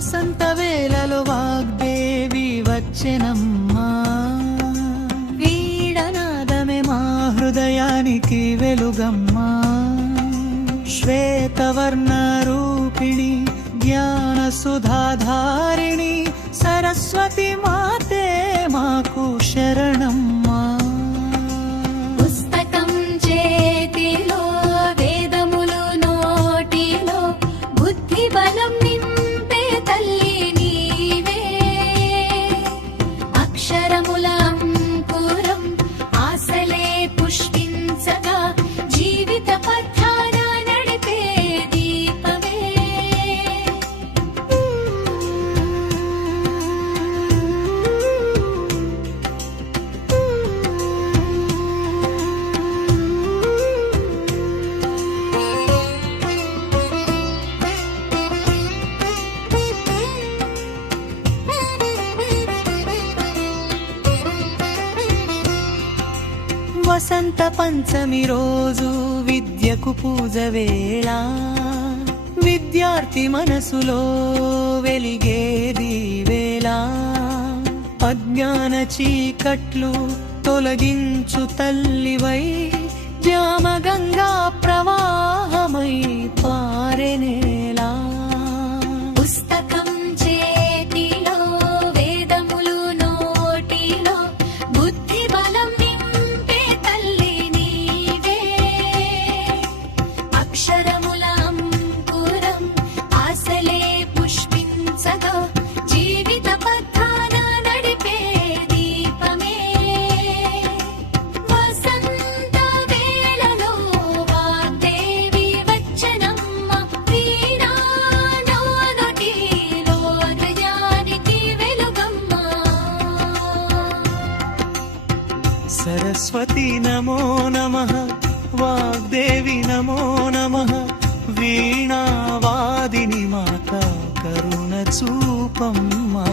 వసంత వేళలో వాగ్దేవి వచ్చెనమ్మా. వీడనాదమే మా హృదయానికి వెలుగమ్మా. శ్వేతవర్ణ రూపిణి జ్ఞాన సుధాధారిణి సరస్వతి మాతే వసంత పంచమి రోజు విద్యకు పూజ వేళ. విద్యార్థి మనసులో వెలిగేది వేళ. అజ్ఞాన చీకట్లు తొలగించు తల్లివై. జామగంగా ప్రవాహ సరస్వతి నమో నమ వాగ్దేవి నమో నమ వీణావాదిని మాత కరుణ చూపమ్మా